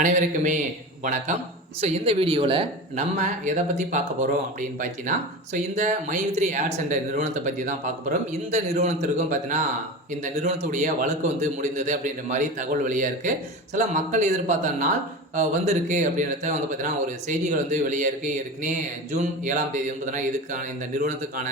அனைவருக்குமே வணக்கம். இந்த வீடியோவில் நம்ம எதை பற்றி பார்க்க போகிறோம் அப்படின்னு பார்த்தீங்கன்னா, இந்த மைத்ரி ஆட்ஸ் என்ற நிறுவனத்தை பற்றி தான் பார்க்க போகிறோம். இந்த நிறுவனத்திற்கும் பார்த்தீங்கன்னா, இந்த நிறுவனத்துடைய வழக்கு முடிந்தது அப்படின்ற மாதிரி தகவல் வெளியாக இருக்குது. சில மக்கள் எதிர்பார்த்த நாள் வந்திருக்கு அப்படின்றத பார்த்தீங்கன்னா, ஒரு செய்திகள் வெளியாக இருக்குது. ஏற்கனவே ஜூன் 7ஆம் தேதி பார்த்தீங்கன்னா, இதுக்கான இந்த நிறுவனத்துக்கான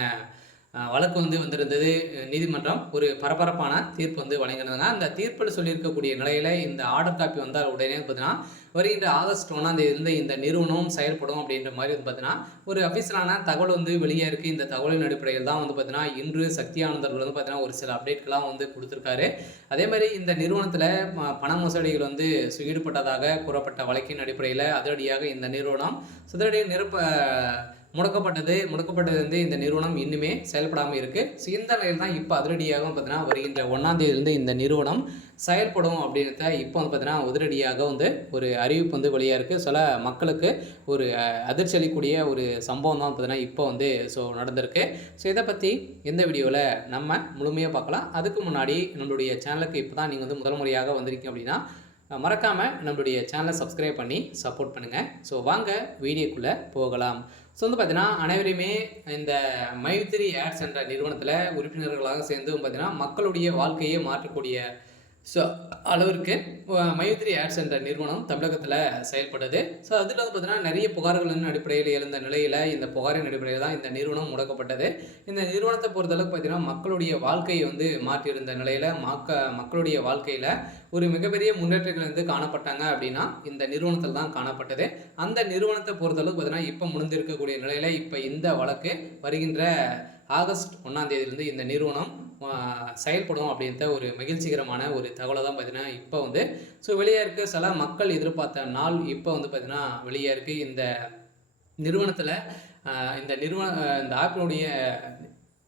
வழக்கு வந்திருந்தது. நீதிமன்றம் ஒரு பரபரப்பான தீர்ப்பு வழங்கியிருந்தாங்க. அந்த தீர்ப்பில் சொல்லியிருக்கக்கூடிய நிலையில் இந்த ஆர்டர் காப்பி வந்தால் உடனே பார்த்தீங்கன்னா, வருகின்ற ஆகஸ்ட் 1ஆம் தேதியிலிருந்து இந்த நிறுவனம் செயல்படும் அப்படின்ற மாதிரி பார்த்தீங்கன்னா, ஒரு அஃபிஷியலான தகவல் வெளியாக இருக்குது. இந்த தகவலின் அடிப்படையில் தான் பார்த்தீங்கன்னா, இன்று சக்தி ஆனந்தர்கள் பார்த்தீங்கன்னா, ஒரு சில அப்டேட்கள்லாம் கொடுத்துருக்காரு. அதே மாதிரி இந்த நிறுவனத்தில் பண மோசடிகள் ஈடுபட்டதாக கூறப்பட்ட வழக்கின் அடிப்படையில் அதிரடியாக இந்த நிறுவனம் முடக்கப்பட்டது இந்த நிறுவனம் இன்னுமே செயல்படாமல் இருக்குது. இந்த நிலையில் தான் இப்போ அதிரடியாக பார்த்தீங்கன்னா, வருகின்ற 1ஆம் தேதியிலிருந்து இந்த நிறுவனம் செயல்படும் அப்படின்றத இப்போ பார்த்தீங்கன்னா, உதிரடியாக ஒரு அறிவிப்பு வெளியாக இருக்குது. சில மக்களுக்கு ஒரு அதிர்ச்சி அளிக்கக்கூடிய ஒரு சம்பவம் தான் பார்த்தீங்கன்னா இப்போ நடந்திருக்கு. இதை பற்றி இந்த வீடியோவில் நம்ம முழுமையாக பார்க்கலாம். அதுக்கு முன்னாடி நம்மளுடைய சேனலுக்கு இப்போ தான் நீங்கள் முதல் முறையாக வந்திருக்கீங்க அப்படின்னா, மறக்காமல் நம்மளுடைய சேனலை சப்ஸ்கிரைப் பண்ணி சப்போர்ட் பண்ணுங்கள். வாங்க வீடியோக்குள்ளே போகலாம். பார்த்தீங்கன்னா, அனைவருமே இந்த மைத்ரி ஆட்ஸ் என்ற நிறுவனத்தில் உறுப்பினர்களாக சேர்ந்து பார்த்தீங்கன்னா, மக்களுடைய வாழ்க்கையை மாற்றக்கூடிய அளவிற்கு மைத்ரி ஆட்ஸ் என்ற நிறுவனம் தமிழகத்தில் செயல்படுது. அதில் பார்த்தீங்கன்னா, நிறைய புகார்களின் அடிப்படையில் எழுந்த நிலையில் இந்த புகாரின் அடிப்படையில் தான் இந்த நிறுவனம் முடக்கப்பட்டது. இந்த நிறுவனத்தை பொறுத்தளவுக்கு பார்த்தீங்கன்னா, மக்களுடைய வாழ்க்கையை மாற்றியிருந்த நிலையில் மக்களுடைய வாழ்க்கையில் ஒரு மிகப்பெரிய முன்னேற்றங்கள் காணப்பட்டாங்க அப்படின்னா இந்த நிறுவனத்தில் தான் காணப்பட்டது. அந்த நிறுவனத்தை பொறுத்தளவுக்கு பார்த்தீங்கன்னா, இப்போ முடிந்திருக்கக்கூடிய நிலையில் இப்போ இந்த வழக்கு வருகின்ற ஆகஸ்ட் 1ஆம் தேதியிலிருந்து இந்த நிறுவனம் செயல்படும் அப்படின்ற ஒரு மகிழ்ச்சிகரமான ஒரு தகவலை தான் பார்த்தீங்கன்னா இப்போ வெளியாக இருக்குது. சில மக்கள் எதிர்பார்த்த நாள் இப்போ பார்த்தீங்கன்னா வெளியாக இருக்குது. இந்த நிறுவனத்தில் இந்த ஆப்பினுடைய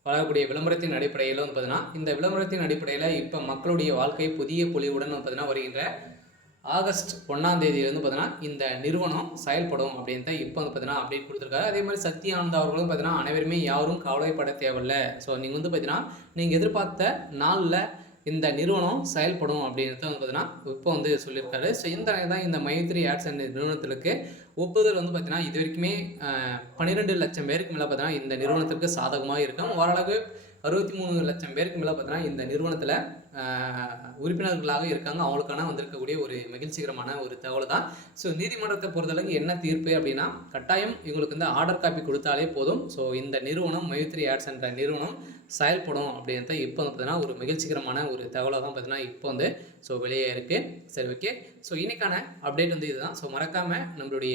வளரக்கூடிய விளம்பரத்தின் அடிப்படையில் பார்த்தீங்கன்னா, இந்த விளம்பரத்தின் அடிப்படையில் இப்போ மக்களுடைய வாழ்க்கை புதிய பொலிவுடன் பார்த்தீங்கன்னா வருகின்ற ஆகஸ்ட் 1ஆம் தேதியிலேருந்து பார்த்தீங்கன்னா, இந்த நிறுவனம் செயல்படும் அப்படின்ட்டு இப்போ பார்த்தீங்கன்னா அப்டேட் கொடுத்துருக்காரு. அதே மாதிரி சக்தி ஆனந்த் அவர்களும் பார்த்தீங்கன்னா, அனைவருமே யாரும் கவலைப்பட தேவையில்லை. நீங்கள் பார்த்தீங்கன்னா, நீங்கள் எதிர்பார்த்த நாளில் இந்த நிறுவனம் செயல்படும் அப்படின்றத பார்த்தீங்கன்னா இப்போ சொல்லியிருக்காரு. இந்த தான் இந்த மைத்ரி ஆட்ஸ் என்ற நிறுவனத்திற்கு ஒப்புதல் பார்த்தீங்கன்னா, இது வரைக்குமே 12 லட்சம் பேருக்கு மேலே பார்த்தீங்கன்னா இந்த நிறுவனத்திற்கு சாதகமாக இருக்கும். ஓரளவு 63 லட்சம் பேருக்கு மேலே பார்த்தீங்கன்னா இந்த நிறுவனத்தில் உறுப்பினர்களாக இருக்காங்க. அவங்களுக்கான வந்திருக்கக்கூடிய ஒரு மகிழ்ச்சிகரமான ஒரு தகவல் தான். நீதிமன்றத்தை பொறுத்தளவுக்கு என்ன தீர்ப்பு அப்படின்னா, கட்டாயம் இவங்களுக்கு ஆர்டர் காப்பி கொடுத்தாலே போதும். இந்த நிறுவனம் மைத்ரி ஆட்ஸ் என்ற நிறுவனம் செயல்படும் அப்படின்றத இப்போ பார்த்தீங்கன்னா ஒரு மகிழ்ச்சிகரமான ஒரு தகவலாக தான் பார்த்தீங்கன்னா இப்போ வெளியே இருக்குது. சரி, ஓகே. இன்னைக்கான அப்டேட் இதுதான். மறக்காமல் நம்மளுடைய